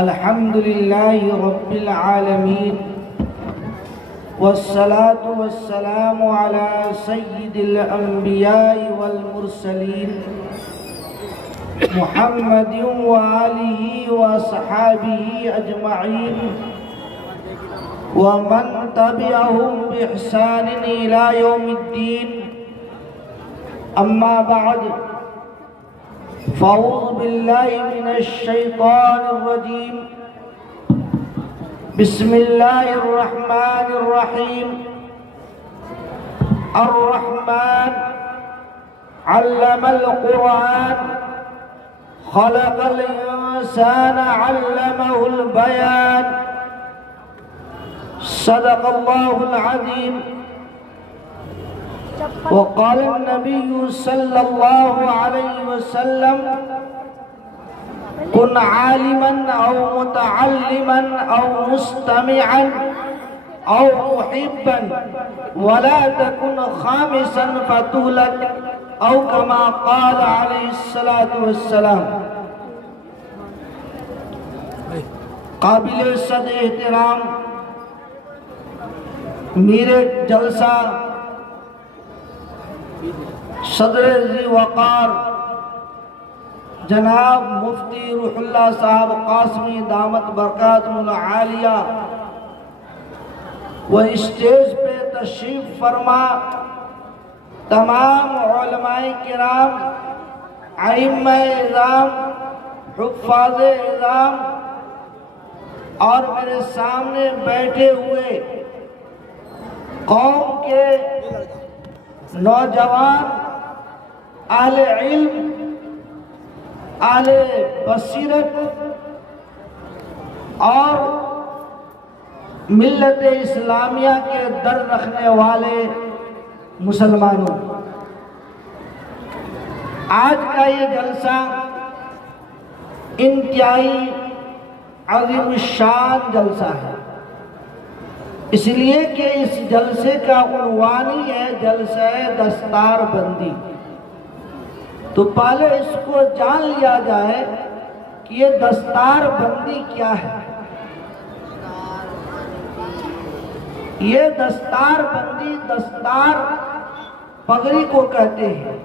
الحمد لله رب العالمين والصلاة والسلام على سيد الأنبياء والمرسلين محمد وآله وصحابه أجمعين ومن تبعهم بإحسان إلى يوم الدين. أما بعد، فأعوذ بالله من الشيطان الرجيم. بسم الله الرحمن الرحيم. الرحمن علم القرآن خلق الإنسان علمه البيان. صدق الله العظيم. وقال النبي صلى الله عليه وسلم: كن عالما أو متعلما أو مستمعا أو محبا ولا تكن خامسا فتهلك، أو كما قال عليه الصلاة والسلام. قابل صد احترام میرے جلسہ صدر ذی وقار جناب مفتی روح اللہ صاحب قاسمی دامت برکاتہ العالیہ و اسٹیج پہ تشریف فرما تمام علماء کرام، ائمہ اعظام، حفاظ اعظام اور میرے سامنے بیٹھے ہوئے قوم کے نوجوان، اہل علم، اہل بصیرت اور ملت اسلامیہ کے در رکھنے والے مسلمانوں، آج کا یہ جلسہ انتہائی عظیم الشان جلسہ ہے، اس لیے کہ اس جلسے کا عنوان ہی ہے جلسہ دستار بندی. تو پہلے اس کو جان لیا جائے کہ یہ دستار بندی کیا ہے. یہ دستار بندی، دستار پگڑی کو کہتے ہیں.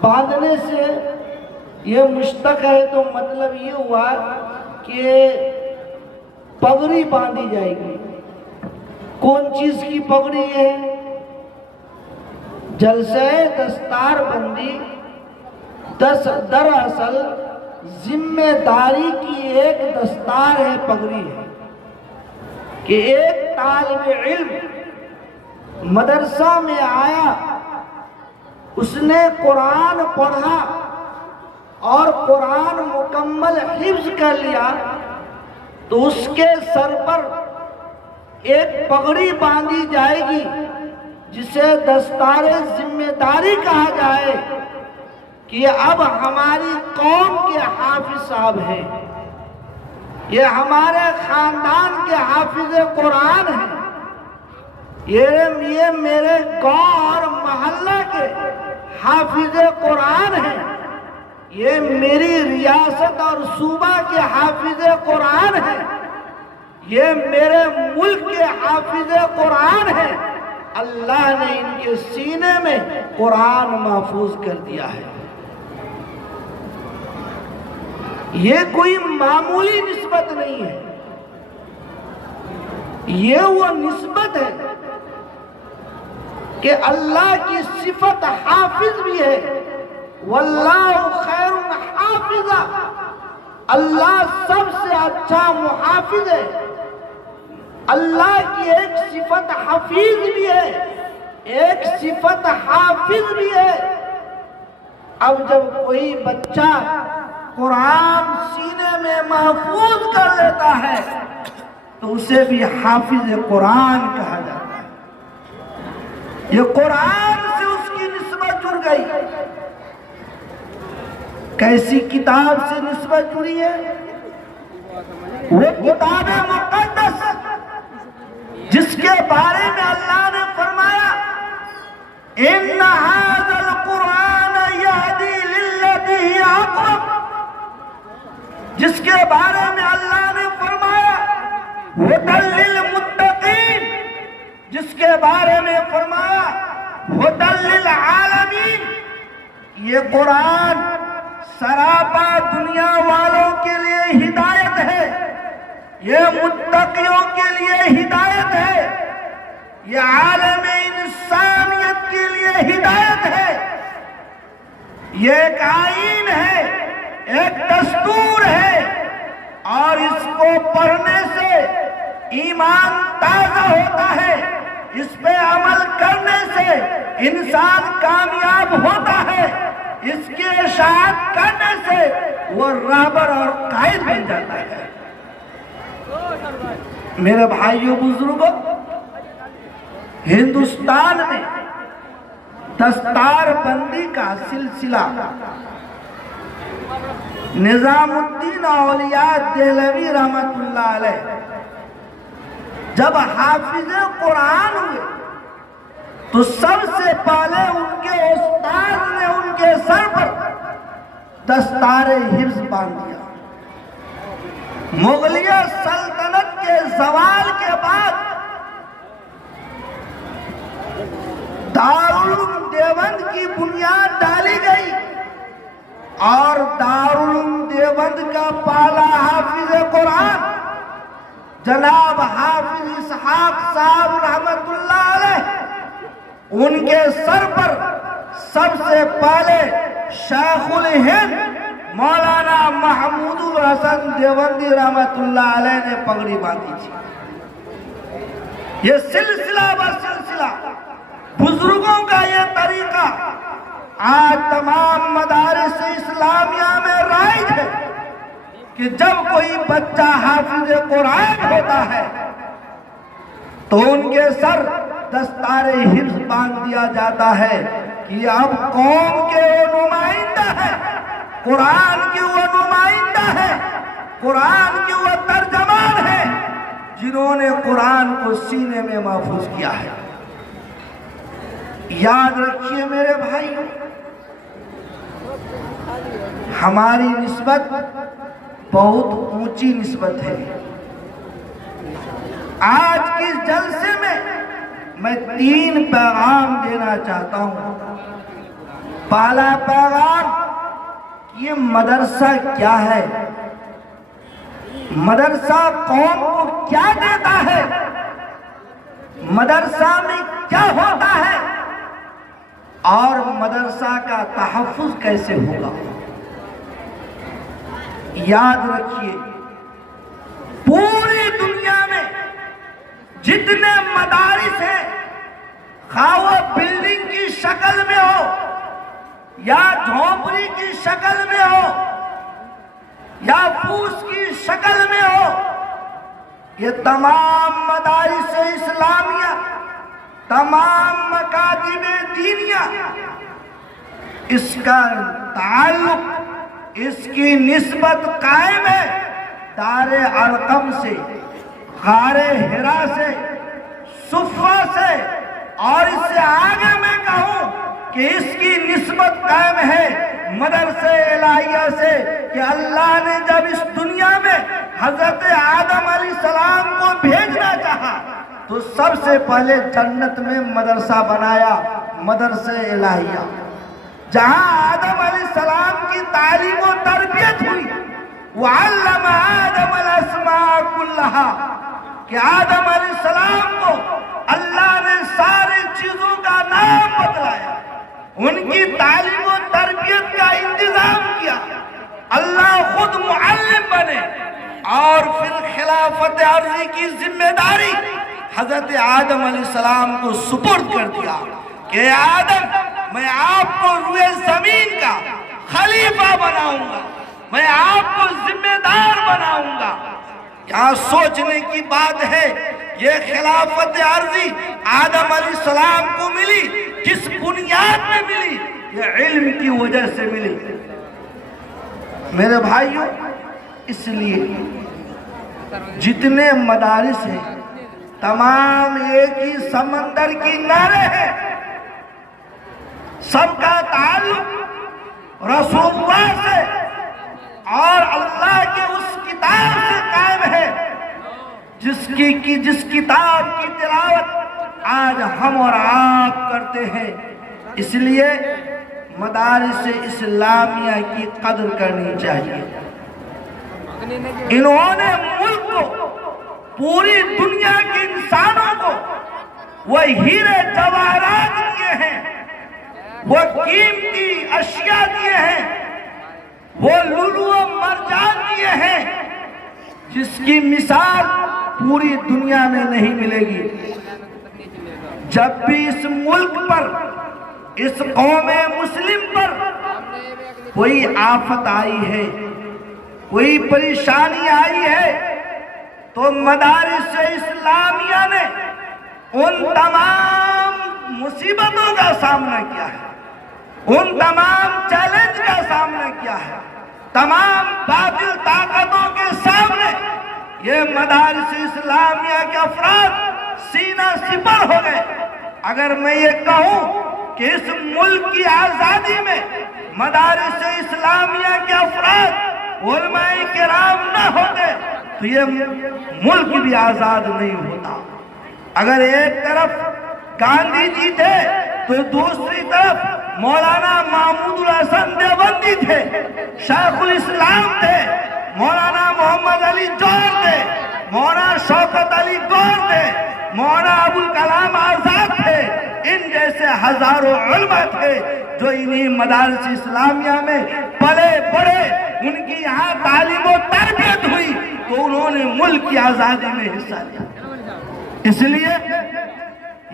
باندھنے سے یہ مشتق ہے تو مطلب یہ ہوا کہ پگڑی باندھی جائے گی. کون چیز کی پگڑی ہے؟ جلسہ دستار بندی دراصل ذمہ داری کی ایک دستار ہے، پگڑی ہے کہ ایک طالب علم مدرسہ میں آیا، اس نے قرآن پڑھا اور قرآن مکمل حفظ کر لیا تو اس کے سر پر ایک پگڑی باندھی جائے گی جسے دستار ذمہ داری کہا جائے کہ اب ہماری قوم کے حافظ صاحب ہیں، یہ ہمارے خاندان کے حافظ قرآن ہیں، یہ میرے گاؤں اور محلہ کے حافظ قرآن ہیں، یہ میری ریاست اور صوبہ کے حافظ قرآن ہیں، یہ میرے ملک کے حافظ قرآن ہیں. اللہ نے ان کے سینے میں قرآن محفوظ کر دیا ہے. یہ کوئی معمولی نسبت نہیں ہے، یہ وہ نسبت ہے کہ اللہ کی صفت حافظ بھی ہے. واللہ خیر حافظ، اللہ سب سے اچھا محافظ ہے. اللہ کی ایک صفت حفیظ بھی ہے، ایک صفت حافظ بھی ہے. اب جب کوئی بچہ قرآن سینے میں محفوظ کر لیتا ہے تو اسے بھی حافظ قرآن کہا جاتا ہے. یہ قرآن سے اس کی نسبت جڑ گئی. کیسی کتاب سے نسبت جڑی ہے؟ وہ کتاب مقدس جس کے بارے میں اللہ نے فرمایا إن هذا القرآن يهدي للتي هي أقرب، جس کے بارے میں اللہ نے فرمایا ھدی للمتقین، جس کے بارے میں فرمایا ھدی للعالمین۔ یہ قرآن سراپا دنیا والوں کے لیے ہدایت ہے، یہ متقیوں کے لیے ہدایت ہے، یہ عالم انسانیت کے لیے ہدایت ہے، یہ ایک آئین ہے، ایک دستور ہے، اور اس کو پڑھنے سے ایمان تازہ ہوتا ہے، اس پہ عمل کرنے سے انسان کامیاب ہوتا ہے، اس کی اشاعت کرنے سے وہ رہبر اور قائد بن جاتا ہے۔ میرے بھائیوں بزرگوں، ہندوستان میں دستار بندی کا سلسلہ نظام الدین اولیاء دہلوی رحمت اللہ علیہ جب حافظ قرآن ہوئے تو سب سے پہلے ان کے استاد نے ان کے سر پر دستار حفظ باندھ دیا۔ مغلیہ سلطنت کے زوال کے بعد دارالعلوم دیوبند کی بنیاد ڈالی گئی، اور دارالعلوم دیوبند کا پہلا حافظ قرآن جناب حافظ اسحاق صاحب رحمت اللہ علیہ، ان کے سر پر سب سے پہلے شیخ الہند مولانا محمود الحسن دیوبندی رحمت اللہ علیہ نے پگڑی باندھی تھی۔ یہ سلسلہ بسلسلہ بزرگوں کا یہ طریقہ آج تمام مدارس اسلامیہ میں رائج ہے کہ جب کوئی بچہ حافظ قرآن ہوتا ہے تو ان کے سر دستار حفظ باندھ دیا جاتا ہے کہ اب قوم کے وہ نمائندہ ہے، قرآن کی وہ نمائندہ ہے، قرآن کی وہ ترجمان ہے جنہوں نے قرآن کو سینے میں محفوظ کیا ہے۔ یاد رکھیے میرے بھائی، ہماری نسبت بہت اونچی نسبت ہے۔ آج کے جلسے میں 3 پیغام دینا چاہتا ہوں۔ پہلا پیغام، یہ مدرسہ کیا ہے، مدرسہ قوم کو کیا دیتا ہے، مدرسہ میں کیا ہوتا ہے، اور مدرسہ کا تحفظ کیسے ہوگا۔ یاد رکھیے، پوری دنیا میں جتنے مدارس ہیں، خواہ وہ بلڈنگ کی شکل میں ہو یا جھونپڑی کی شکل میں ہو یا پھوس کی شکل میں ہو، یہ تمام مدارس اسلامیہ، تمام مکاتب دینیہ، اس کا تعلق، اس کی نسبت قائم ہے دار ارقم سے، غار حرا سے، صفہ سے، اور اس سے آگے میں کہوں کہ اس کی نسبت قائم ہے مدرسہ الہیہ سے، کہ اللہ نے جب اس دنیا میں حضرت آدم علیہ السلام کو بھیجنا چاہا تو سب سے پہلے جنت میں مدرسہ بنایا، مدرسہ الہیہ، جہاں آدم علیہ السلام کی تعلیم و تربیت ہوئی۔ وَعَلَّمَ آدَمَ الْأَسْمَاءَ كُلَّهَا، کہ آدم علیہ السلام کو اللہ نے ساری چیزوں کا نام بتلایا، ان کی تعلیم و تربیت کا انتظام کیا، اللہ خود معلم بنے، اور پھر خلافت عرضی کی ذمہ داری حضرت آدم علیہ السلام کو سپرد کر دیا کہ آدم، میں آپ کو روئے زمین کا خلیفہ بناؤں گا، میں آپ کو ذمہ دار بناؤں گا۔ یہاں سوچنے کی بات ہے، یہ خلافت عرضی آدم علیہ السلام کو ملی، کس بنیاد میں ملی؟ یہ علم کی وجہ سے ملی۔ میرے بھائیوں، اس لیے جتنے مدارس ہیں تمام ایک ہی سمندر کی نہریں ہیں، سب کا تعلق رسول اللہ سے، اور اللہ کے اس کتاب سے قائم ہے جس کتاب کی تلاوت آج ہم اور آپ کرتے ہیں۔ اس لیے مدارس اسلامیہ کی قدر کرنی چاہیے۔ انہوں نے ملک کو، پوری دنیا کے انسانوں کو وہ ہیرے جواہرات دیے ہیں، وہ قیمتی اشیاء دیے ہیں، وہ لولو و مرجان دیے ہیں جس کی مثال پوری دنیا میں نہیں ملے گی۔ جب بھی اس ملک پر، اس قوم مسلم پر کوئی آفت آئی ہے، کوئی پریشانی آئی ہے، تو مدارس اسلامیہ نے ان تمام مصیبتوں کا سامنا کیا ہے، ان تمام چیلنج کا سامنا کیا ہے۔ تمام باطل طاقتوں کے سامنے یہ مدارس اسلامیہ کے افراد سینہ سپر ہو گئے۔ اگر میں یہ کہوں کہ اس ملک کی آزادی میں مدارس اسلامیہ کے افراد علماء کرام نہ ہوتے تو یہ ملک بھی آزاد نہیں ہوتا۔ اگر ایک طرف گاندھی جی تھے تو دوسری طرف مولانا محمود الحسن دیوبندی تھے، شیخ الاسلام تھے، مولانا محمد علی جوہر تھے، مولانا شوکت علی گور تھے، مولانا ابوالکلام آزاد تھے۔ ان جیسے ہزاروں علماء تھے جو انہی مدارس اسلامیہ میں پلے بڑے، ان کی یہاں تعلیم و تربیت ہوئی تو انہوں نے ملک کی آزادی میں حصہ لیا۔ اس لیے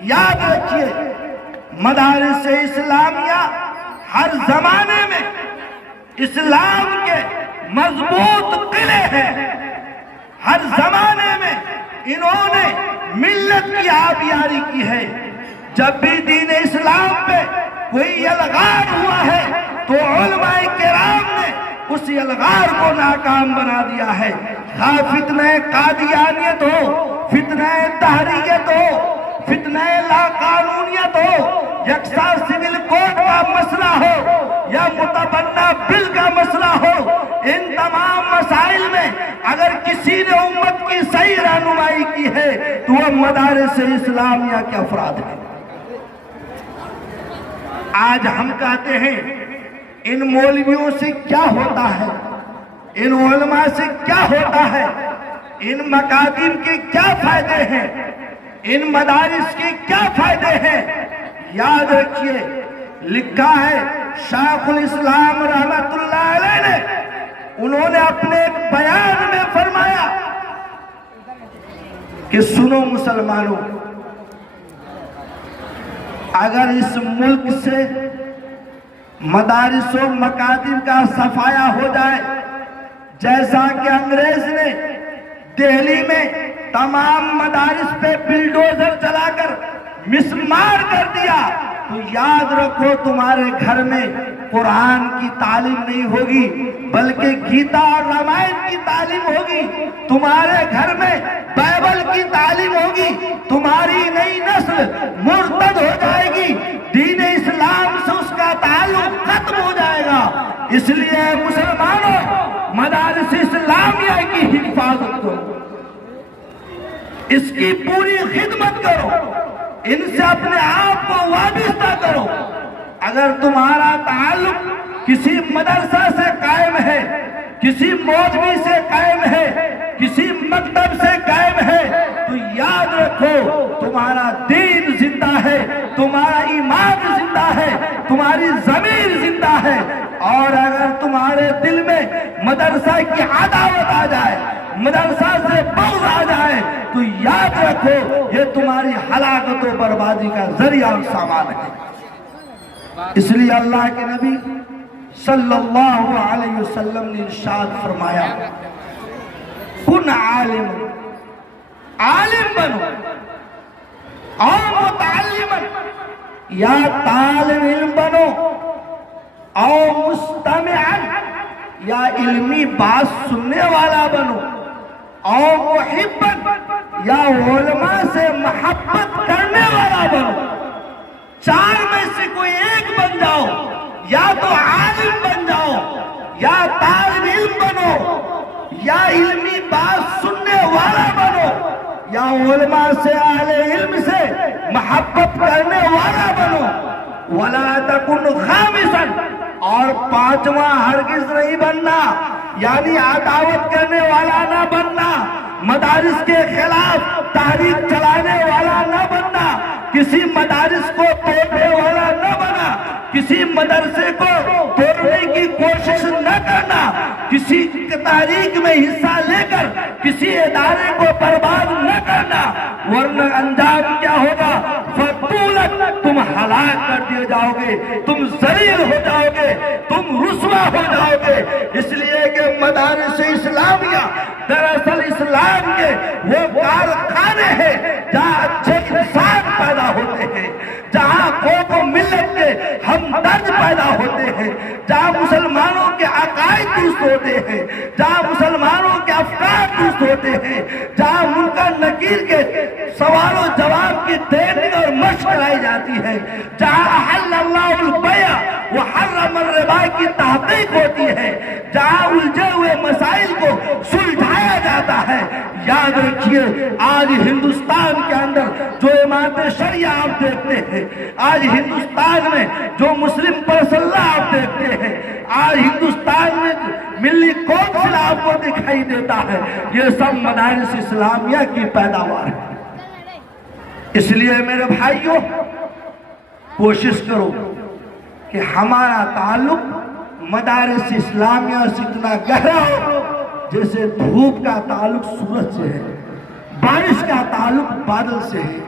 یاد رکھیے، مدارس اسلامیہ ہر زمانے میں اسلام کے مضبوط قلعے ہیں۔ ہر زمانے میں انہوں نے ملت کی آبیاری کی ہے۔ جب بھی دین اسلام پہ کوئی الغار ہوا ہے تو علماء کرام نے اس الغار کو ناکام بنا دیا ہے۔ خواہ فتنہ قادیانیت ہو، فتنہ تحریت ہو، فتنہ لا قانونیت ہو، یکساں سول کوڈ کا مسئلہ ہو یا متبنہ بل کا مسئلہ ہو، ان تمام مسائل میں اگر کسی نے امت کی صحیح رہنمائی کی ہے تو وہ مدارس اسلامیہ کے افراد ہیں۔ آج ہم کہتے ہیں ان مولویوں سے کیا ہوتا ہے، ان علماء سے کیا ہوتا ہے، ان مکاتب کے کیا فائدے ہیں، ان مدارس کے کیا فائدے ہیں۔ یاد رکھیے، لکھا ہے شیخ الاسلام رحمت اللہ علیہ نے، انہوں نے اپنے ایک بیان میں فرمایا کہ سنو مسلمانوں، اگر اس ملک سے مدارس و مکاتب کا صفایا ہو جائے، جیسا کہ انگریز نے دہلی میں تمام مدارس پہ بلڈوزر چلا کر مسمار کر دیا، تو یاد رکھو تمہارے گھر میں قرآن کی تعلیم نہیں ہوگی بلکہ گیتا اور رامائن کی تعلیم ہوگی، تمہارے گھر میں بائبل کی تعلیم ہوگی، تمہاری نئی نسل مرتد ہو جائے گی، دین اسلام سے اس کا تعلق ختم ہو جائے گا۔ اس لیے مسلمانوں، مدارس اسلامیہ کی حفاظت کرو، اس کی پوری خدمت کرو، ان سے اپنے آپ کو وابستہ کرو۔ اگر تمہارا تعلق کسی مدرسہ سے قائم ہے، کسی مولوی سے قائم ہے، کسی مکتب سے قائم ہے، تو یاد رکھو تمہارا دین زندہ ہے، تمہارا ایمان زندہ ہے، تمہاری ضمیر زندہ ہے۔ اور اگر تمہارے دل میں مدرسہ کی عداوت آ جائے، مدرسہ سے بغض آ جائے، تو یاد رکھو یہ تمہاری ہلاکت و بربادی کا ذریعہ اور سامان ہے۔ اس لیے اللہ کے نبی صلی اللہ علیہ وسلم نے ارشاد فرمایا، کن عالم، عالم بنو، اور متعلم، یا طالب علم بنو، اور مستمع، یا علمی بات سننے والا بنو، اور محب، یا علماء سے محبت کرنے والا بنو۔ چار میں سے کوئی ایک بن جاؤ، یا تو عالم بن جاؤ، یا طالب علم بنو، یا علمی بات سننے والا بنو، یا علماء سے اہل علم سے محبت کرنے والا بنو، وَلَا تَكُنْ خَامِسًا، اور پانچواں ہرگز نہیں بننا، یعنی عداوت کرنے والا نہ بننا، مدارس کے خلاف تحریک چلانے والا نہ بننا، کسی مدارس کو توڑنے والا نہ بنا، کسی مدرسے کو توڑنے کی کوشش نہ کرنا، کسی تحریک میں حصہ لے کر کسی ادارے کو برباد نہ کرنا، ورنہ انجام کیا ہوگا؟ فَطُولَتْ، تم ہلاک کر دیے جاؤ گے، تم ذلیل ہو جاؤ گے، تم رسوا ہو جاؤ گے۔ اس لیے کہ مدارس اسلامیہ دراصل اسلام کے وہ کارخانے ہیں جہاں اچھے انسان پیدا ہوتے ہیں، جہاں قوم و ملت کے ہمدرد پیدا ہوتے ہیں، جہاں مسلمانوں کے عقائد درست ہوتے ہیں، جہاں مسلمانوں کے افکار درست ہوتے ہیں، جہاں منکر نکیر کے سوال و جواب کی ٹریننگ اور مشق کرائی جاتی ہے، جہاں احل اللہ البیع وحرم الربا کی تحقیق ہوتی ہے، جہاں الجھے ہوئے مسائل کو سلجھایا جاتا ہے۔ یاد رکھیے، آج ہندوستان کے اندر جو امامت شریعہ آپ دیکھتے ہیں، آج ہندوستان میں جو مسلم پرسنلہ آپ دیکھتے ہیں، آج ہندوستان میں ملی کونسل آپ کو دکھائی دیتا ہے، یہ سب مدارس اسلامیہ کی پیداوار ہے۔ اس لیے میرے بھائیوں، کوشش کرو کہ ہمارا تعلق مدارس اسلامیہ سے اتنا گہرا ہو جیسے دھوپ کا تعلق سورج سے ہے، بارش کا تعلق بادل سے ہے۔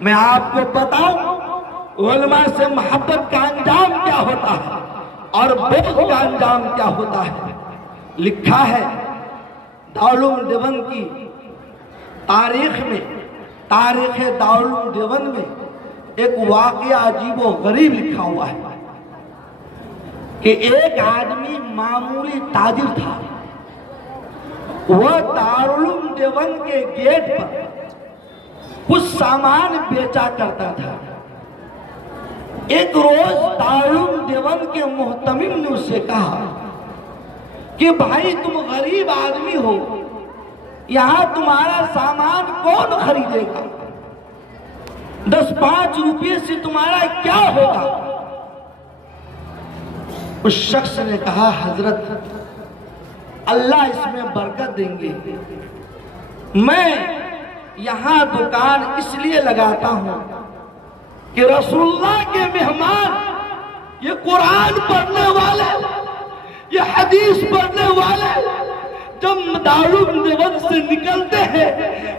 میں آپ کو بتاؤں علماء سے محبت کا انجام کیا ہوتا ہے اور بغض کا انجام کیا ہوتا ہے۔ لکھا ہے دارالعلوم دیوبند کی تاریخ میں، تاریخ دارالعلوم دیوبند میں ایک واقعہ عجیب و غریب لکھا ہوا ہے کہ ایک آدمی معمولی تاجر تھا، وہ دارالعلوم دیوبند کے گیٹ پر کچھ سامان بیچا کرتا تھا۔ ایک روز دارالعلوم دیوبند کے محتمم نے اس سے کہا کہ بھائی تم غریب آدمی ہو، یہاں تمہارا سامان کون خریدے گا؟ 10-5 روپے سے تمہارا کیا ہوگا؟ اس شخص نے کہا حضرت اللہ اس میں برکت دیں گے، میں یہاں دکان اس لیے لگاتا ہوں کہ رسول اللہ کے مہمان یہ قرآن پڑھنے والے، یہ حدیث پڑھنے والے جب دارالعلوم دیوبند سے نکلتے ہیں،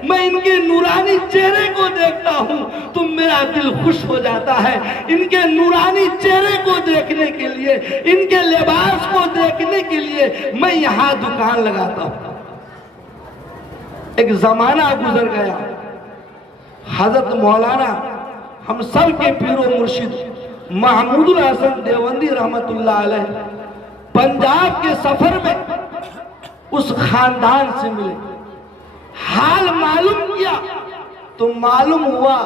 میں ان کے نورانی چہرے کو دیکھتا ہوں تو میرا دل خوش ہو جاتا ہے۔ ان کے نورانی چہرے کو دیکھنے کے لیے، ان کے لباس کو دیکھنے کے لیے میں یہاں دکان لگاتا ہوں۔ ایک زمانہ گزر گیا، حضرت مولانا ہم سب کے پیر و مرشد محمود الحسن دیوبندی رحمت اللہ علیہ پنجاب کے سفر میں اس خاندان سے ملے، حال معلوم کیا تو معلوم ہوا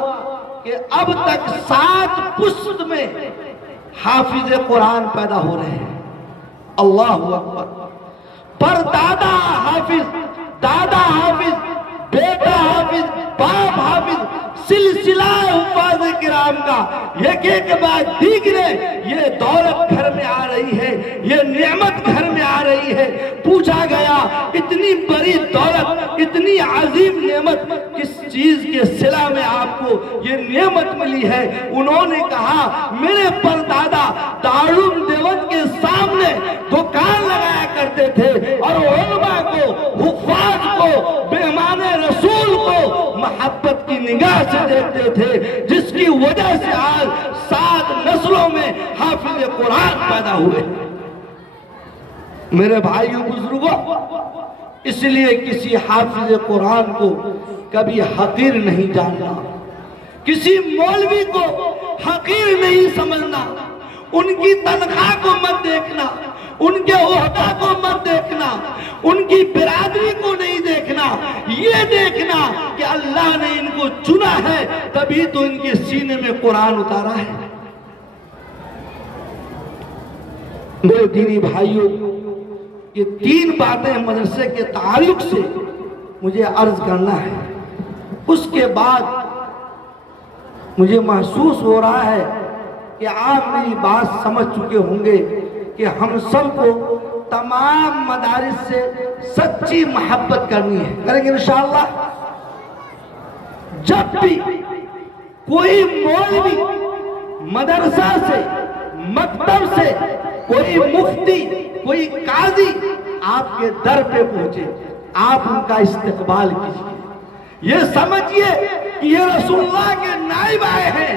کہ اب تک 7 پشت میں حافظ قرآن پیدا ہو رہے ہیں۔ اللہ اکبر۔ پر دادا حافظ، دادا حافظ، بیٹا حافظ، باپ حافظ، سلسلہ حفاظ کرام کا ایک ایک بعد دیگرے یہ دولت گھر میں آ رہی ہے، یہ نعمت گھر میں آ رہی ہے۔ پوچھا گیا اتنی بڑی دولت، اتنی عظیم نعمت کس چیز کے صلہ میں آپ کو یہ نعمت ملی ہے؟ انہوں نے کہا میرے پردادا دارالعلوم دیوبند کے سامنے دکان لگایا کرتے تھے اور علماء کو، حفاظ کو، مہمان رسول کو محبت کی نگاہ سے دیکھتے تھے، جس کی وجہ سے آج 7 نسلوں میں حافظ قرآن پیدا ہوئے۔ میرے بھائیوں بزرگوں، اس لیے کسی حافظ قرآن کو کبھی حقیر نہیں جاننا، کسی مولوی کو حقیر نہیں سمجھنا، ان کی تنخواہ کو مت دیکھنا، ان کے عہدہ کو مت دیکھنا، ان کی برادری کو نہیں دیکھنا، یہ دیکھنا کہ اللہ نے ان کو چنا ہے تبھی تو ان کے سینے میں قرآن اتارا ہے۔ میرے دینی بھائیوں، یہ 3 باتیں مدرسے کے تعلق سے مجھے عرض کرنا ہے۔ اس کے بعد مجھے محسوس ہو رہا ہے کہ آپ میری بات سمجھ چکے ہوں گے کہ ہم سب کو تمام مدارس سے سچی محبت کرنی ہے، کریں گے انشاءاللہ۔ جب بھی کوئی مولوی مدرسہ سے، مکتب سے، کوئی مفتی، کوئی قاضی آپ کے در پہ پہنچے، آپ ان کا استقبال کیجیے۔ یہ سمجھیے کہ یہ رسول اللہ کے نائب آئے ہیں،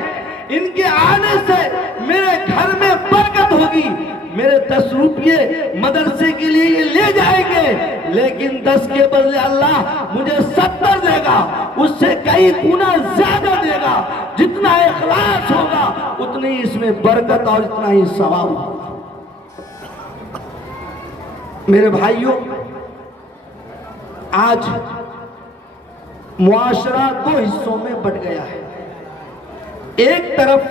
ان کے آنے سے میرے گھر میں برکت ہوگی، میرے 10 روپیے مدرسے کے لیے یہ لے جائیں گے، لیکن 10 کے بدلے اللہ مجھے 70 دے گا، اس سے کئی گنا زیادہ دے گا۔ جتنا اخلاص ہوگا اتنی اس میں برکت اور اتنا ہی ثواب ہوگا۔ میرے بھائیوں، آج معاشرہ 2 حصوں میں بٹ گیا ہے۔ ایک طرف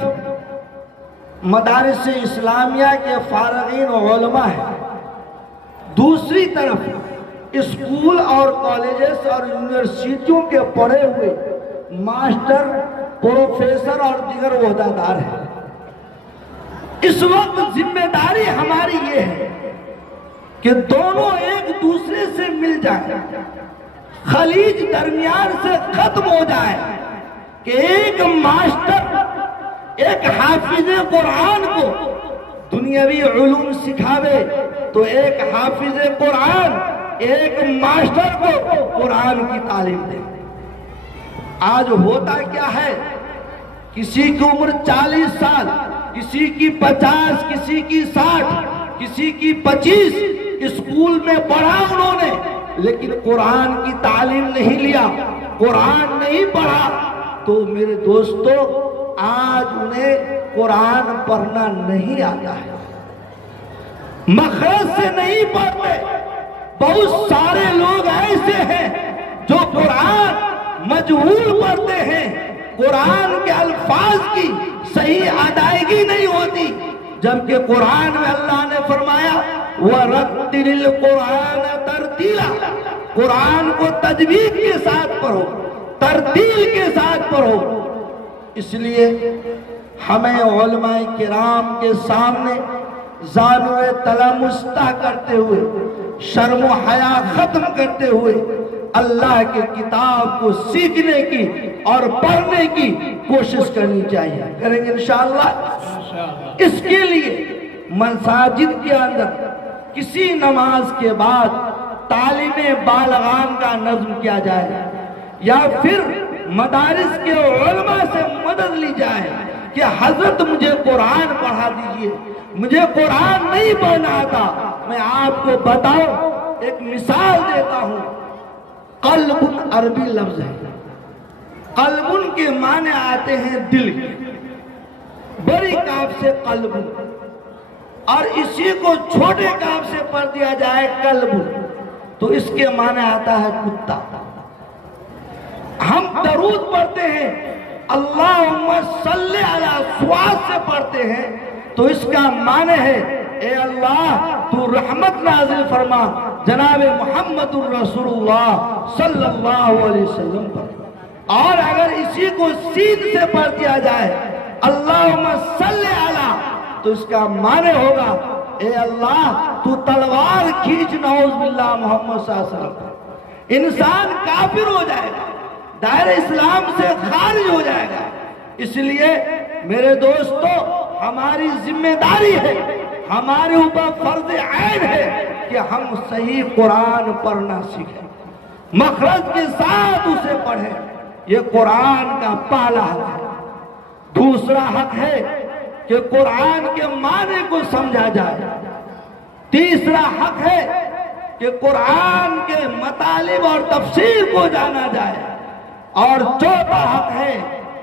مدارس اسلامیہ کے فارغین و علماء ہیں، دوسری طرف اسکول اور کالجز اور یونیورسٹیوں کے پڑھے ہوئے ماسٹر، پروفیسر اور دیگر عہدیدار ہیں۔ اس وقت ذمہ داری ہماری یہ ہے کہ دونوں ایک دوسرے سے مل جائیں، خلیج درمیان سے ختم ہو جائے، کہ ایک ماسٹر ایک حافظ قرآن کو دنیاوی علوم سکھاوے تو ایک حافظ قرآن ایک ماسٹر کو قرآن کی تعلیم دے۔ آج ہوتا کیا ہے، کسی کی عمر 40 سال، کسی کی 50، کسی کی 60، کسی کی 25، اسکول میں پڑھا انہوں نے لیکن قرآن کی تعلیم نہیں لیا، قرآن نہیں پڑھا، تو میرے دوستو آج انہیں قرآن پڑھنا نہیں آتا ہے، مخرج سے نہیں پڑھتے۔ بہت سارے لوگ ایسے ہیں جو قرآن مجہول پڑھتے ہیں، قرآن کے الفاظ کی صحیح ادائیگی نہیں ہوتی، جبکہ قرآن میں اللہ نے فرمایا وَرَتِّلِ الْقُرْآنَ تَرْتِيلًا، قرآن کو تجوید کے ساتھ پڑھو، ترتیل کے ساتھ پڑھو۔ اس لیے ہمیں علماء کرام کے سامنے زانوِ تلمستہ کرتے ہوئے، شرم و حیا ختم کرتے ہوئے اللہ کے کتاب کو سیکھنے کی اور پڑھنے کی کوشش کرنی چاہیے، کریں گے انشاءاللہ۔ اس کے لیے مساجد کے اندر کسی نماز کے بعد تعلیم بالغان کا نظم کیا جائے، یا پھر مدارس کے علماء سے مدد لی جائے کہ حضرت مجھے قرآن پڑھا دیجئے، مجھے قرآن نہیں پڑھنا آتا۔ میں آپ کو بتاؤں، ایک مثال دیتا ہوں۔ قلب عربی لفظ ہے، قلب کے معنی آتے ہیں دل کے، بڑی کاف سے قلب، اور اسی کو چھوٹے کاف سے پڑھ دیا جائے قلب تو اس کے معنی آتا ہے کتا۔ ہم درود پڑھتے ہیں، اللہم صلی علی سواد سے پڑھتے ہیں تو اس کا معنی ہے اے اللہ تو رحمت نازل فرما جناب محمد الرسول اللہ صلی اللہ علیہ وسلم پر۔ اور اگر اسی کو سین سے پڑھ دیا جائے اللہم صلی علی تو اس کا معنی ہوگا اے اللہ تو تلوار کھینچ نعوذ باللہ محمد صلی اللہ علیہ وسلم پر۔ انسان کافر ہو جائے گا، دائرہ اسلام سے خارج ہو جائے گا۔ اس لیے میرے دوستو ہماری ذمہ داری ہے، ہمارے اوپر فرض عین ہے کہ ہم صحیح قرآن پڑھنا سیکھیں، مخرج کے ساتھ اسے پڑھیں۔ یہ قرآن کا پہلا حق ہے۔ دوسرا حق ہے کہ قرآن کے معنی کو سمجھا جائے۔ تیسرا حق ہے کہ قرآن کے مطالب اور تفسیر کو جانا جائے۔ اور چوتھا حق ہے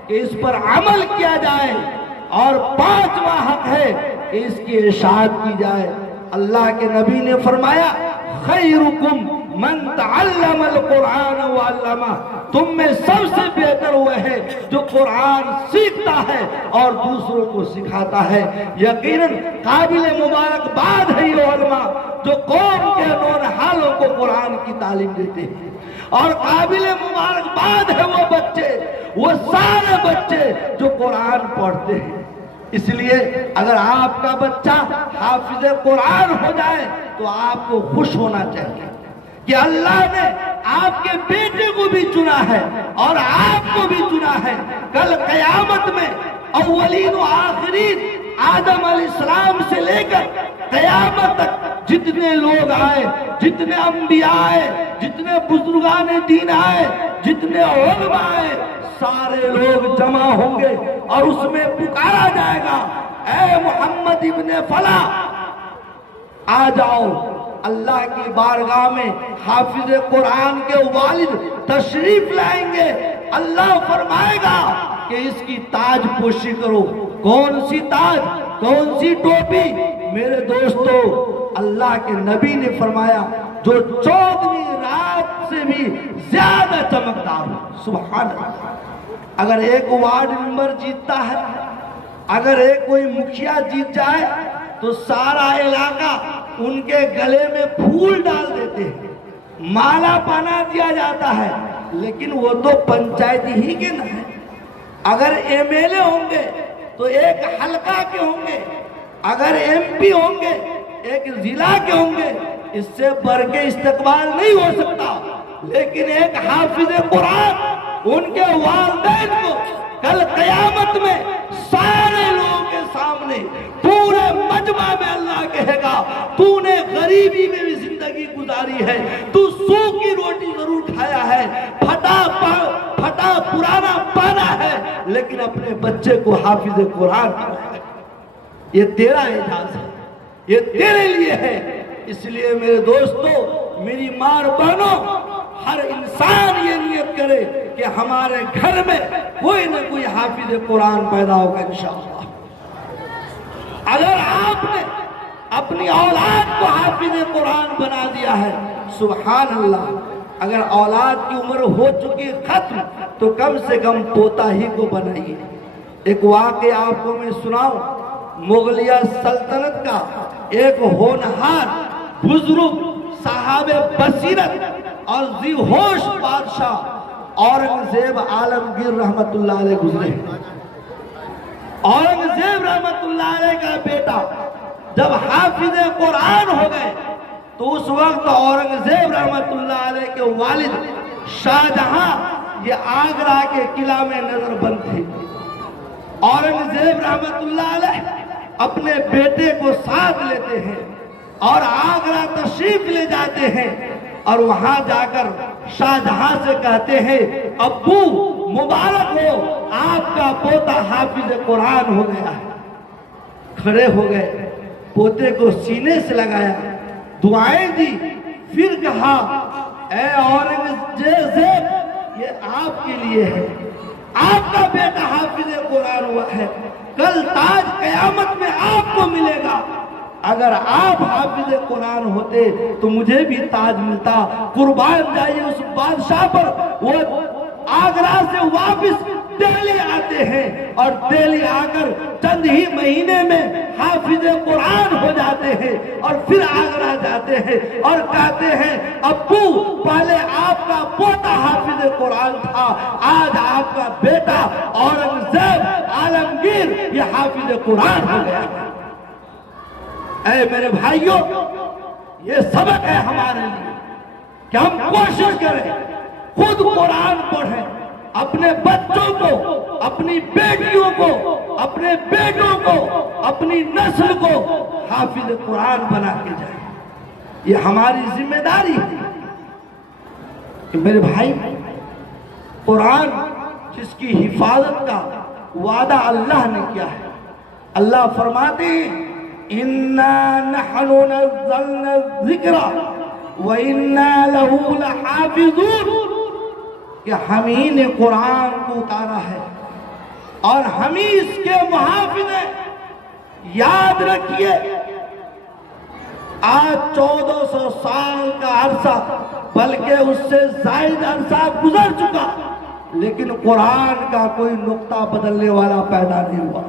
کہ اس پر عمل کیا جائے، اور پانچواں حق ہے کہ اس کی اشاعت کی جائے۔ اللہ کے نبی نے فرمایا خیرکم من تعلم القرآن وعلمہ، تم میں سب سے بہتر وہ ہے جو قرآن سیکھتا ہے اور دوسروں کو سکھاتا ہے۔ یقیناً قابل مبارکباد ہے یہ علماء جو قوم کے نونہالوں کو قرآن کی تعلیم دیتے ہیں، اور قابل مبارکباد ہے وہ بچے، وہ سارے بچے جو قرآن پڑھتے ہیں۔ اس لیے اگر آپ کا بچہ حافظ قرآن ہو جائے تو آپ کو خوش ہونا چاہیے کہ اللہ نے آپ کے بیٹے کو بھی چنا ہے اور آپ کو بھی چنا ہے۔ کل قیامت میں اولین و آخرین آدم علیہ السلام سے لے کر قیامت تک جتنے لوگ آئے، جتنے انبیاء آئے، جتنے بزرگان دین آئے، جتنے علماء آئے، سارے لوگ جمع ہوں گے اور اس میں پکارا جائے گا، اے محمد ابن فلاں آ جاؤ۔ اللہ کی بارگاہ میں حافظ قرآن کے والد تشریف لائیں گے، اللہ فرمائے گا کہ اس کی تاج پوشی کرو۔ کون سی تاج، کون سی ٹوپی؟ میرے دوستو، اللہ کے نبی نے فرمایا جو 14ویں رات سے بھی زیادہ چمکدار ہو۔ سبحان اللہ۔ اگر ایک وارڈ ممبر جیتتا ہے، اگر ایک کوئی مکھیا جیت جائے تو سارا علاقہ ان کے گلے میں پھول ڈال دیتے ہیں، مالا پانا دیا جاتا ہے، لیکن وہ تو پنچایت ہی کے نہ ہیں۔ اگر ایم ایل اے ہوں گے تو ایک حلقہ کے ہوں گے، اگر ایم پی ہوں گے ایک ضلع کے ہوں گے، اس سے بڑھ کے استقبال نہیں ہو سکتا۔ لیکن ایک حافظ قرآن، ان کے والدین کو کل قیامت میں سارے لوگوں کے سامنے پورے مجمع میں اللہ کہے گا تو نے غریبی میں بھی زندگی گزاری ہے، تو سو کی روٹی ضرور کھایا ہے، پھٹا پرانا پانا ہے، لیکن اپنے بچے کو حافظ قرآن بنایا ہے۔ یہ تیرا اعزاز ہے، یہ تیرے لیے ہے۔ اس لیے میرے دوستو، میری ماں بہنوں، ہر انسان یہ نیت کرے کہ ہمارے گھر میں کوئی نہ کوئی حافظ قرآن پیدا ہوگا انشاءاللہ۔ اگر آپ نے اپنی اولاد کو حافظ قرآن بنا دیا ہے، سبحان اللہ۔ اگر اولاد کی عمر ہو چکی ختم تو کم سے کم پوتا ہی کو بنائیے۔ ایک واقعہ آپ کو میں سناؤں، مغلیہ سلطنت کا ایک ہونہار بزرگ صاحب بصیرت اور ذی ہوش بادشاہ اورنگزیب عالمگیر رحمت اللہ علیہ گزرے۔ اورنگزیب رحمت اللہ علیہ کا بیٹا جب حافظ قرآن ہو گئے تو اس وقت اورنگزیب رحمت اللہ علیہ کے والد شاہ جہاں یہ آگرہ کے قلعہ میں نظر بند تھے۔ اورنگزیب رحمت اللہ علیہ اپنے بیٹے کو ساتھ لیتے ہیں اور آگرہ تشریف لے جاتے ہیں، اور وہاں جا کر شاہ جہاں سے کہتے ہیں ابو مبارک ہو، آپ کا پوتا حافظ قرآن ہو گیا ہے۔ کھڑے ہو گئے، پوتے کو سینے سے لگایا، دعائیں دی، پھر کہا اے اورنگزیب یہ آپ کے لیے ہے، آپ کا بیٹا حافظ قرآن ہوا ہے، کل تاج قیامت میں آپ کو ملے گا۔ اگر آپ حافظ قرآن ہوتے تو مجھے بھی تاج ملتا۔ قربان جائیے اس بادشاہ پر۔ وہ آگرہ سے واپس دہلی آتے ہیں اور دہلی آ کر چند ہی مہینے میں حافظ قرآن ہو جاتے ہیں، اور پھر آگرہ جاتے ہیں اور کہتے ہیں ابو پہلے آپ کا پوتا حافظ قرآن تھا، آج آپ کا بیٹا اورنگزیب عالمگیر یہ حافظ قرآن ہو گیا ہے۔ اے میرے بھائیوں، یہ سبق ہے ہمارے لیے کہ ہم کوشش کریں، خود قرآن پڑھیں، اپنے بچوں کو، اپنی بیٹیوں کو، اپنے بیٹوں کو، اپنی نسل کو حافظ قرآن بنا کے جائیں۔ یہ ہماری ذمہ داری ہے کہ میرے بھائی، قرآن جس کی حفاظت کا وعدہ اللہ نے کیا ہے، اللہ فرماتے ہیں اِنَّا نَحْنُ نَزَّلْنَا الذِّكْرَ وَإِنَّا لَهُ لَحَافِظُونَ، کہ ہم ہی نے قرآن کو اتارا ہے اور ہم ہی اس کے محافظ ہیں۔ یاد رکھیے، آج 1400 سال کا عرصہ بلکہ اس سے زائد عرصہ گزر چکا، لیکن قرآن کا کوئی نقطہ بدلنے والا پیدا نہیں ہوا۔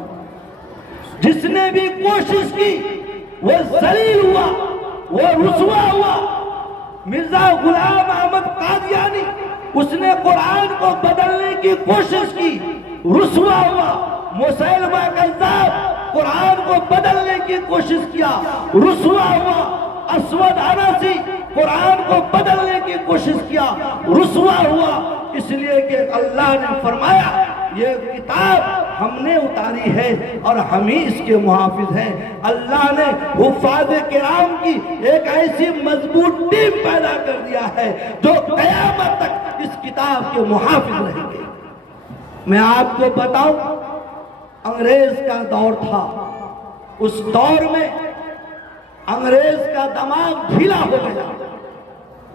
جس نے بھی کوشش کی وہ ذلیل ہوا، وہ رسوا ہوا۔ مرزا غلام احمد قادیانی، اس نے قرآن کو بدلنے کی کوشش کی، رسوا ہوا۔ مسیلمہ کذاب قرآن کو بدلنے کی کوشش کیا، رسوا ہوا۔ اسود عنسی قرآن کو بدلنے کی کوشش کیا، رسوا ہوا۔ اس لیے کہ اللہ نے فرمایا یہ کتاب ہم نے اتاری ہے اور ہم ہی اس کے محافظ ہیں۔ اللہ نے حفاظ کرام کی ایک ایسی مضبوط ٹیم پیدا کر دیا ہے جو قیامت تک اس کتاب کے محافظ رہیں گے۔ میں آپ کو بتاؤں، انگریز کا دور تھا، اس دور میں انگریز کا دماغ ڈھیلا ہو گیا،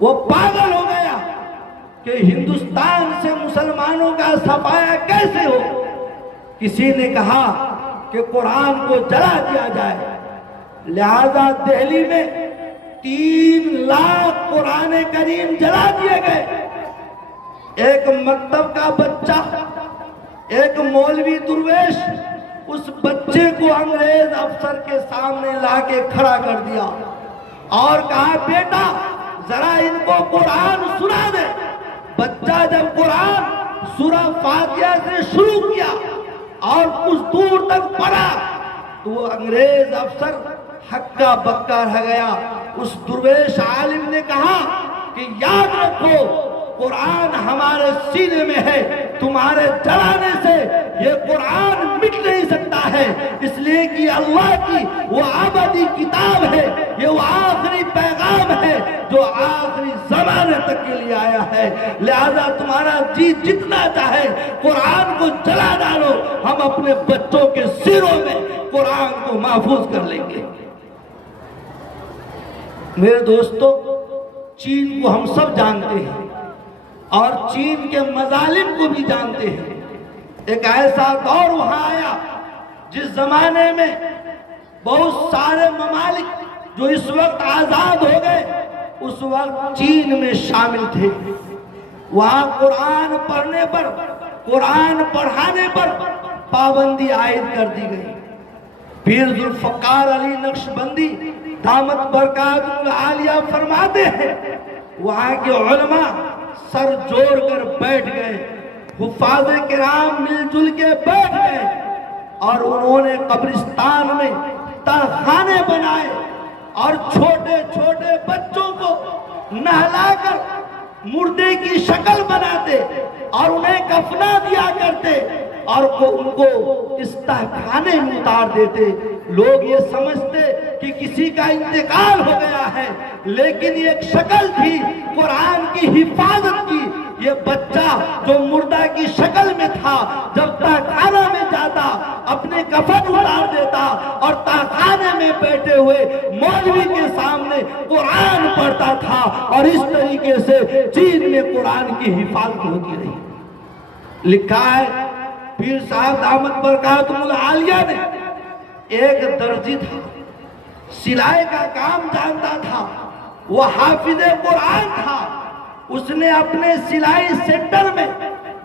وہ پاگل ہو گیا کہ ہندوستان سے مسلمانوں کا صفایا کیسے ہو۔ کسی نے کہا کہ قرآن کو جلا دیا جائے، لہذا دہلی میں 3 لاکھ قرآن کریم جلا دیے گئے۔ ایک مکتب کا بچہ، ایک مولوی درویش، اس بچے کو انگریز افسر کے سامنے لا کے کھڑا کر دیا اور کہا بیٹا ذرا ان کو قرآن سنا دے۔ بچہ جب قرآن سورہ فاتحہ سے شروع کیا اور کچھ دور تک پڑھا تو وہ انگریز افسر ہکا بکا رہ گیا۔ اس درویش عالم نے کہا کہ یاد رکھو قرآن ہمارے سینے میں ہے، تمہارے جلانے سے یہ قرآن مٹ نہیں سکتا ہے، اس لیے کہ اللہ کی وہ ابدی کتاب ہے، یہ وہ آخری پیغام ہے جو آخری زمانے تک کے لیے آیا ہے۔ لہذا تمہارا جی جتنا چاہے قرآن کو جلا ڈالو، ہم اپنے بچوں کے سروں میں قرآن کو محفوظ کر لیں گے۔ میرے دوستو، چین کو ہم سب جانتے ہیں اور چین کے مظالم کو بھی جانتے ہیں۔ ایک ایسا دور وہاں آیا جس زمانے میں بہت سارے ممالک جو اس وقت آزاد ہو گئے اس وقت چین میں شامل تھے۔ وہاں قرآن پڑھنے پر، قرآن پڑھانے پر پابندی عائد کر دی گئی۔ پیر ذوالفقار علی نقشبندی دامت برکاتہ العالیہ فرماتے ہیں وہاں کے علماء سر جوڑ کر بیٹھ گئے، حفاظ کرام مل جل کے بیٹھ گئے اور انہوں نے قبرستان میں تہخانے بنائے اور چھوٹے چھوٹے بچوں کو نہلا کر مردے کی شکل بناتے اور انہیں کفنا دیا کرتے اور ان کو اس تہخانے میں اتار دیتے۔ لوگ یہ سمجھتے کہ کسی کا انتقال ہو گیا ہے، لیکن یہ ایک شکل تھی قرآن کی حفاظت کی۔ یہ بچہ جو مردہ کی شکل میں تھا جب تہخانہ میں جاتا اپنے کفن اتار دیتا اور تہخانے میں بیٹھے ہوئے مولوی کے سامنے قرآن پڑھتا تھا، اور اس طریقے سے چین میں قرآن کی حفاظت ہوتی رہی۔ لکھا ہے پیر صاحب دامت برکاتہ العالیہ نے، ایک درزی تھا، سلائی کا کام جانتا تھا، وہ حافظ قرآن تھا۔ اس نے اپنے سلائی سینٹر میں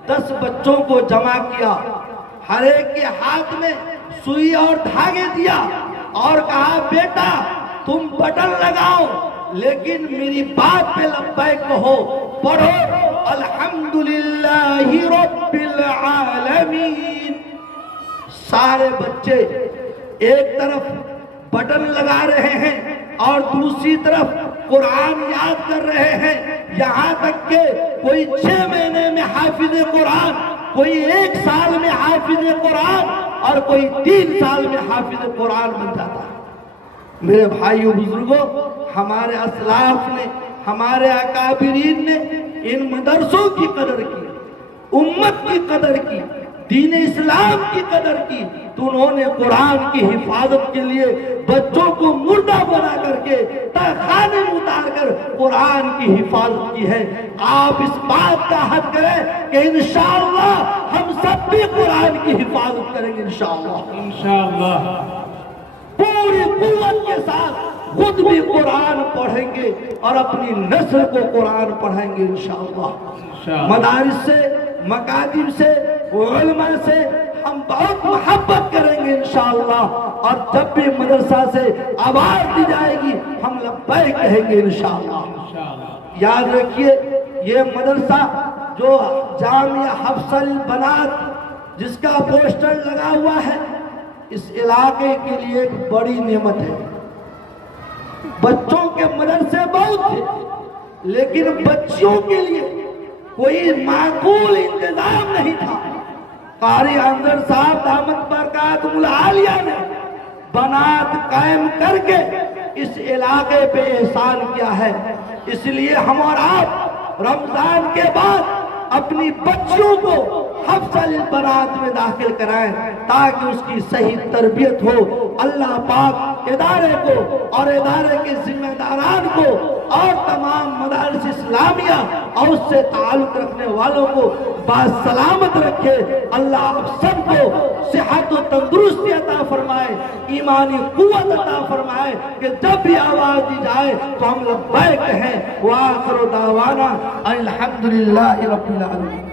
10 بچوں کو جمع کیا، ہر ایک کے ہاتھ میں سوئی اور دھاگے دیا اور کہا بیٹا تم بٹن لگاؤ لیکن میری بات پہ لبیک کہو، پڑھو الحمدللہ رب العالمین۔ سارے بچے ایک طرف بٹن لگا رہے ہیں اور دوسری طرف قرآن یاد کر رہے ہیں، یہاں تک کہ کوئی 6 مہینے میں حافظ قرآن، کوئی 1 سال میں حافظ قرآن اور کوئی 3 سال میں حافظ قرآن بن جاتا ہے۔ میرے بھائیو بزرگوں، ہمارے اسلاف نے، ہمارے اکابرین نے ان مدرسوں کی قدر کی، امت کی قدر کی، دین اسلام کی قدر کی، تو انہوں نے قرآن کی حفاظت کے لیے بچوں کو مردہ بنا کر کے تہخانے میں اتار کر قرآن کی حفاظت کی ہے۔ آپ اس بات کا حد کریں کہ انشاءاللہ ہم سب بھی قرآن کی حفاظت کریں گے، انشاءاللہ پوری قوت کے ساتھ خود بھی قرآن پڑھیں گے اور اپنی نسل کو قرآن پڑھائیں گے انشاءاللہ۔ مدارس سے، مکاتب سے، علماء سے ہم بہت محبت کریں گے انشاءاللہ، اور جب بھی مدرسہ سے آواز دی جائے گی ہم لبیک کہیں گے انشاءاللہ۔ یاد رکھیے یہ مدرسہ جو جامعہ حفص البنات جس کا پوسٹر لگا ہوا ہے، اس علاقے کے لیے ایک بڑی نعمت ہے۔ بچوں کے مدرسے بہت تھے لیکن بچیوں کے لیے کوئی معقول انتظام نہیں تھا۔ قاری انور صاحب دامت برکاتہ العالیہ نے بنات قائم کر کے اس علاقے پہ احسان کیا ہے، اس لیے ہم اور آپ رمضان کے بعد اپنی بچیوں کو حفص البنات میں داخل کرائیں تاکہ اس کی صحیح تربیت ہو۔ اللہ پاک ادارے کو اور ادارے کے ذمہ داران کو اور تمام مدارس اسلامیہ اور اس سے تعلق رکھنے والوں کو بسلامت رکھے۔ اللہ آپ سب کو صحت و تندرستی عطا فرمائے، ایمانی قوت عطا فرمائے کہ جب بھی آواز دی جائے تو ہم لبیک کہیں۔ وآخر دعوانا الحمدللہ رب العالمین۔